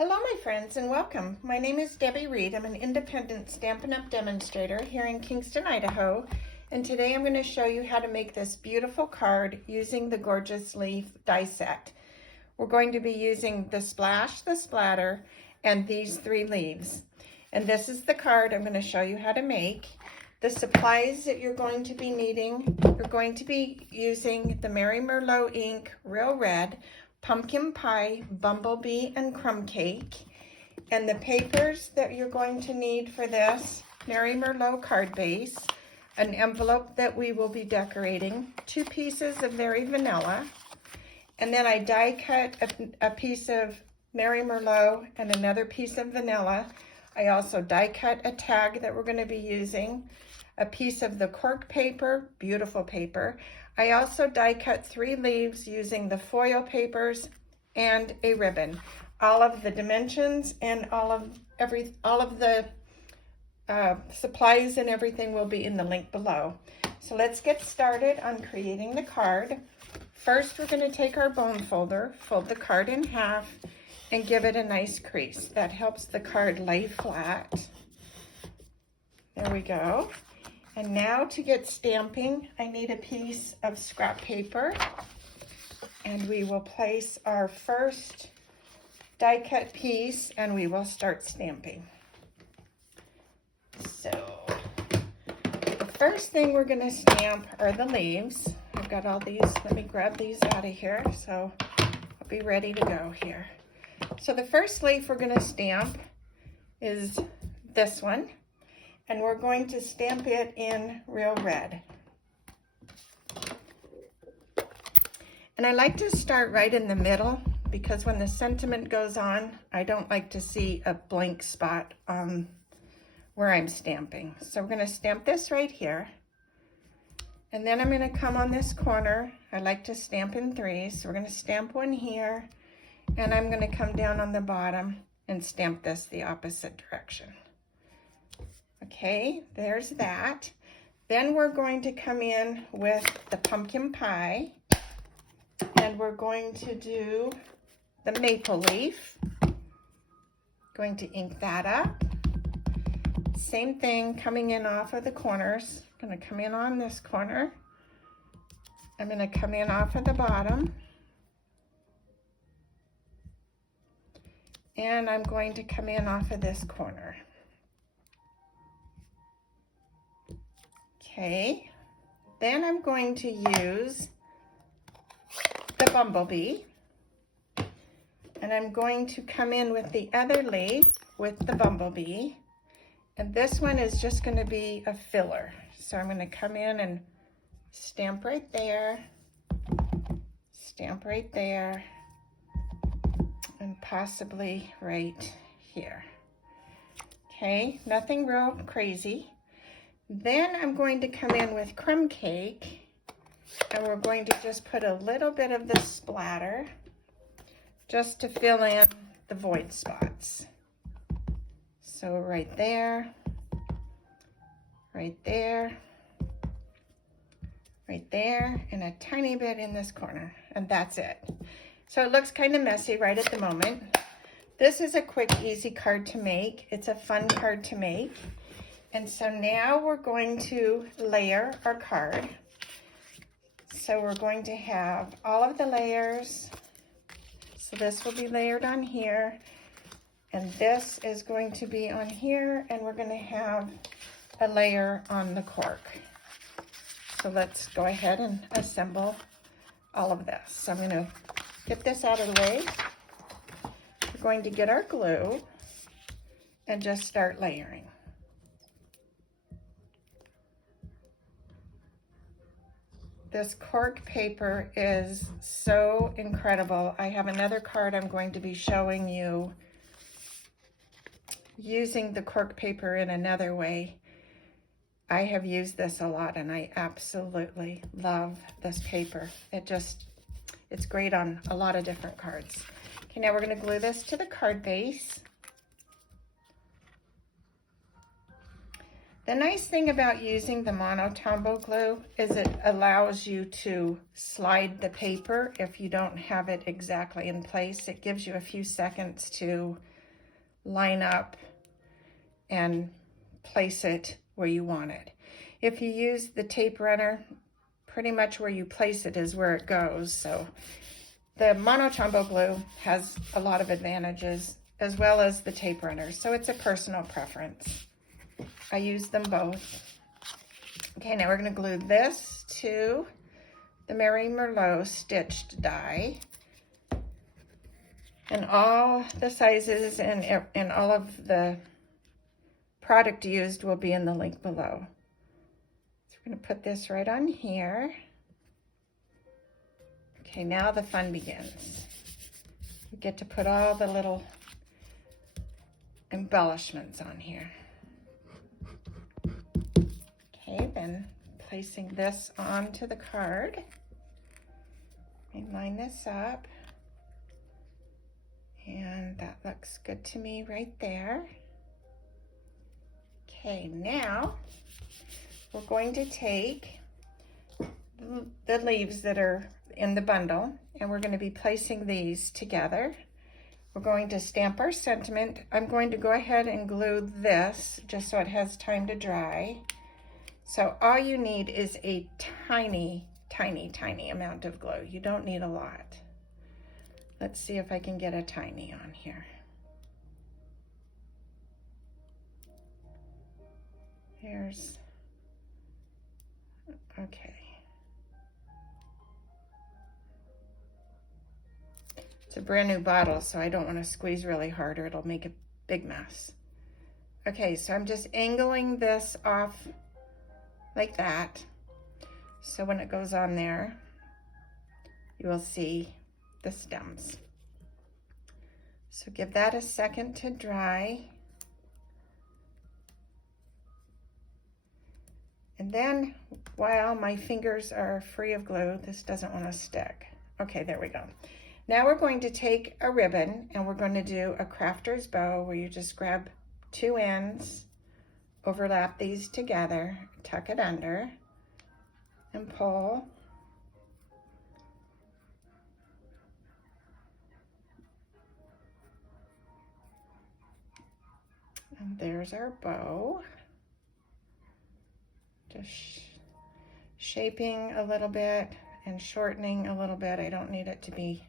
Hello my friends and welcome. My name is Debbie Reed. I'm an independent Stampin' Up! Demonstrator here in Kingston, Idaho. And today I'm going to show you how to make this beautiful card using the Gorgeous Leaf die set. We're going to be using the splash, the splatter, and these 3 leaves. And this is the card I'm going to show you how to make. The supplies that you're going to be needing, you're going to be using the Merlot ink, Real Red, pumpkin pie, bumblebee, and crumb cake. And the papers that you're going to need for this, Merlot card base, an envelope that we will be decorating, 2 pieces of Very Vanilla, and then I die cut a piece of Merlot and another piece of vanilla. I also die cut a tag that we're going to be using, a piece of the Cork paper, beautiful paper. I also die cut 3 leaves using the foil papers and a ribbon. All of the dimensions and all of the supplies and everything will be in the link below. So let's get started on creating the card. First, we're going to take our bone folder, fold the card in half, and give it a nice crease. That helps the card lay flat. There we go. And now to get stamping, I need a piece of scrap paper, and we will place our first die cut piece and we will start stamping. So the first thing we're going to stamp are the leaves. I've got all these. Let me grab these out of here so I'll be ready to go here. So the first leaf we're going to stamp is this one. And we're going to stamp it in Real Red. And I like to start right in the middle because when the sentiment goes on, I don't like to see a blank spot where I'm stamping. So we're going to stamp this right here. And then I'm going to come on this corner. I like to stamp in 3s. So we're going to stamp one here. And I'm going to come down on the bottom and stamp this the opposite direction. Okay, there's that. Then we're going to come in with the pumpkin pie, and we're going to do the maple leaf. Going to ink that up. Same thing, coming in off of the corners. I'm going to come in on this corner. I'm going to come in off of the bottom. And I'm going to come in off of this corner. Okay, then I'm going to use the bumblebee, and I'm going to come in with the other leaf with the bumblebee, and this one is just going to be a filler. So I'm going to come in and stamp right there, and possibly right here. Okay, nothing real crazy. Then I'm going to come in with crumb cake, and we're going to just put a little bit of the splatter just to fill in the void spots. So right there, right there, right there, and a tiny bit in this corner, and that's it. So it looks kind of messy right at the moment. This is a quick, easy card to make. It's a fun card to make. And so now we're going to layer our card. So we're going to have all of the layers. So this will be layered on here, and this is going to be on here, and we're going to have a layer on the cork. So let's go ahead and assemble all of this. So I'm going to get this out of the way. We're going to get our glue and just start layering. This cork paper is so incredible. I have another card I'm going to be showing you using the cork paper in another way. I have used this a lot and I absolutely love this paper. It's great on a lot of different cards. Okay, now we're going to glue this to the card base. The nice thing about using the mono-tombow glue is it allows you to slide the paper if you don't have it exactly in place. It gives you a few seconds to line up and place it where you want it. If you use the tape runner, pretty much where you place it is where it goes. So the Mono-Tombow glue has a lot of advantages as well as the tape runner. So it's a personal preference. I use them both. Okay, now we're going to glue this to the Merlot stitched die. And all the sizes and all of the product used will be in the link below. So we're going to put this right on here. Okay, now the fun begins. You get to put all the little embellishments on here. Okay, then placing this onto the card. And line this up. And that looks good to me right there. Okay, now we're going to take the leaves that are in the bundle and we're going to be placing these together. We're going to stamp our sentiment. I'm going to go ahead and glue this just so it has time to dry. So all you need is a tiny, tiny, tiny amount of glue. You don't need a lot. Let's see if I can get a tiny on here. Here's, okay. It's a brand new bottle, so I don't want to squeeze really hard or it'll make a big mess. Okay, so I'm just angling this off like that. So when it goes on there, you will see the stems. So give that a second to dry. And then while my fingers are free of glue, this doesn't want to stick. Okay, there we go. Now we're going to take a ribbon and we're going to do a crafter's bow where you just grab two ends, overlap these together, tuck it under, and pull. And there's our bow. Just shaping a little bit and shortening a little bit. I don't need it to be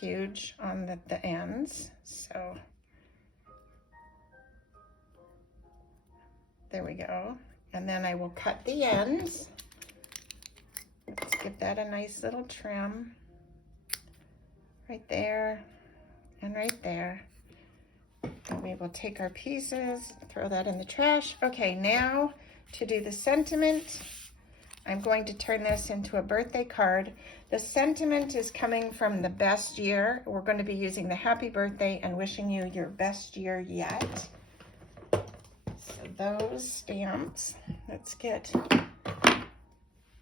huge on the ends. So there we go. And then I will cut the ends. Let's give that a nice little trim. Right there and right there. And we will take our pieces, throw that in the trash. Okay, now to do the sentiment, I'm going to turn this into a birthday card. The sentiment is coming from the best year. We're going to be using the happy birthday and wishing you your best year yet. So those stamps, let's get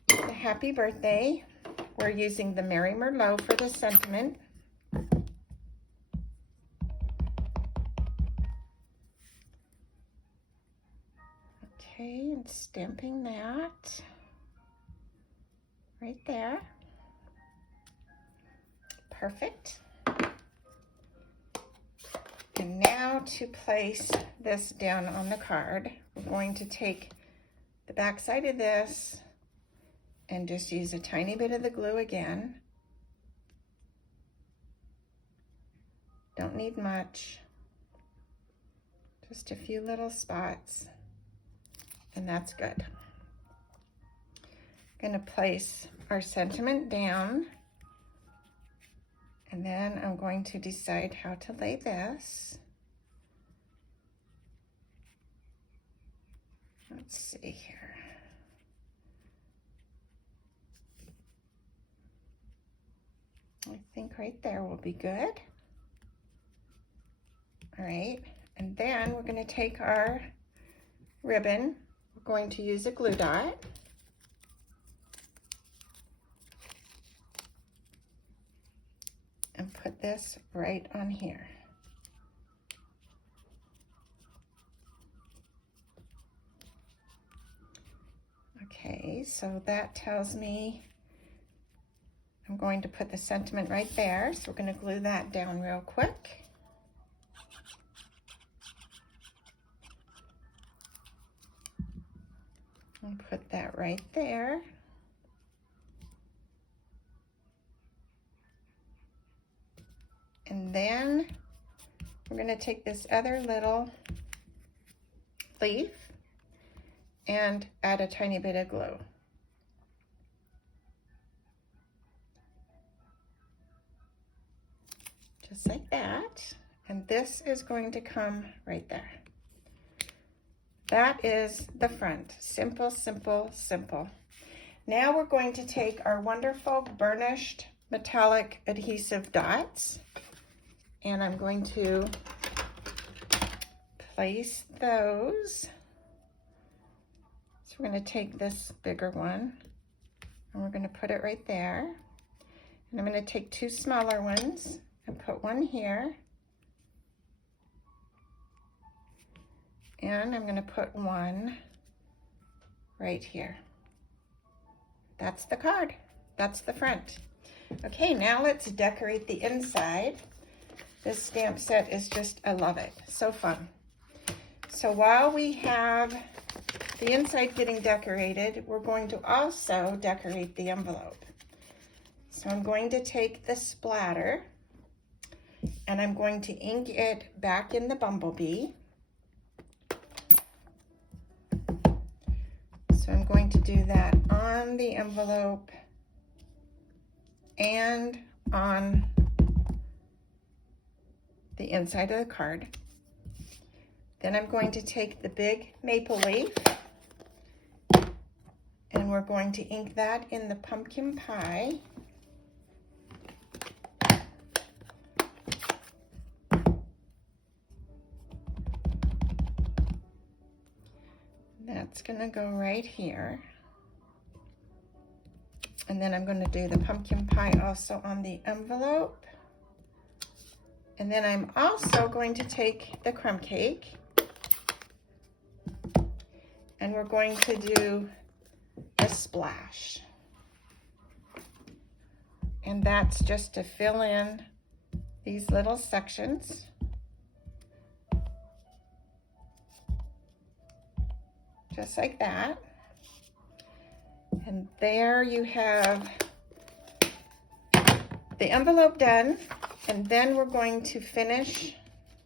the happy birthday. We're using the Merry Merlot for the sentiment. Okay, and stamping that right there. Perfect. And now to place this down on the card, we're going to take the back side of this and just use a tiny bit of the glue again. Don't need much, just a few little spots. And that's good. I'm going to place our sentiment down and then I'm going to decide how to lay this. Let's see here. I think right there will be good. All right, and then we're going to take our ribbon. We're going to use a glue dot. And put this right on here. Okay, so that tells me I'm going to put the sentiment right there. So we're going to glue that down real quick. And put that right there. And then we're going to take this other little leaf and add a tiny bit of glue. Just like that. And this is going to come right there. That is the front. Simple, simple, simple. Now we're going to take our wonderful burnished metallic adhesive dots, and I'm going to place those. So we're going to take this bigger one and we're going to put it right there. And I'm going to take two smaller ones and put one here. And I'm going to put one right here. That's the card. That's the front. Okay, now let's decorate the inside. This stamp set is just, I love it. So fun. So while we have the inside getting decorated, we're going to also decorate the envelope. So I'm going to take the splatter and I'm going to ink it back in the Bumblebee. So I'm going to do that on the envelope and on the inside of the card. Then I'm going to take the big maple leaf and we're going to ink that in the pumpkin pie. That's going to go right here. And then I'm going to do the pumpkin pie also on the envelope. And then I'm also going to take the crumb cake and we're going to do a splash. And that's just to fill in these little sections. Just like that. And there you have the envelope done. And then we're going to finish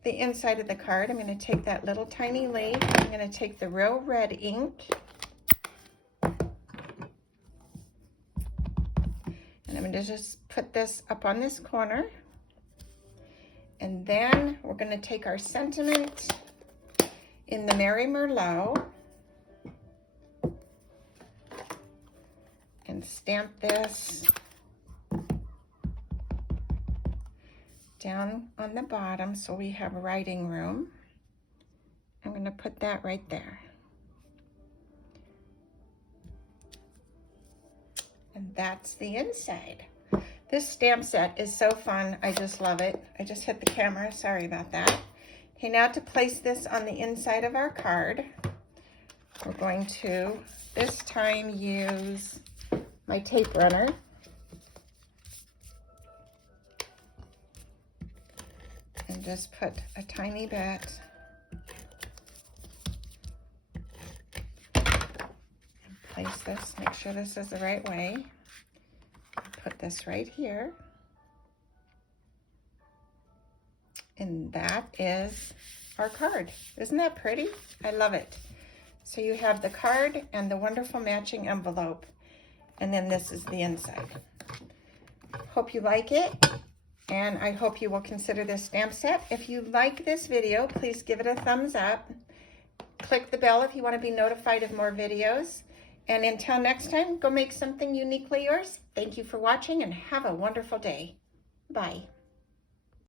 the inside of the card. I'm going to take that little tiny leaf. I'm going to take the real red ink. And I'm going to just put this up on this corner. And then we're going to take our sentiment in the Merry Merlot and stamp this down on the bottom so we have writing room. I'm going to put that right there. And that's the inside. This stamp set is so fun. I just love it. I just hit the camera. Sorry about that. Okay, now to place this on the inside of our card, we're going to this time use my tape runner. And just put a tiny bit and place this, make sure this is the right way. Put this right here. And that is our card. Isn't that pretty? I love it. So you have the card and the wonderful matching envelope. And then this is the inside. Hope you like it. And I hope you will consider this stamp set. If you like this video, please give it a thumbs up. Click the bell if you want to be notified of more videos. And until next time, go make something uniquely yours. Thank you for watching and have a wonderful day. Bye.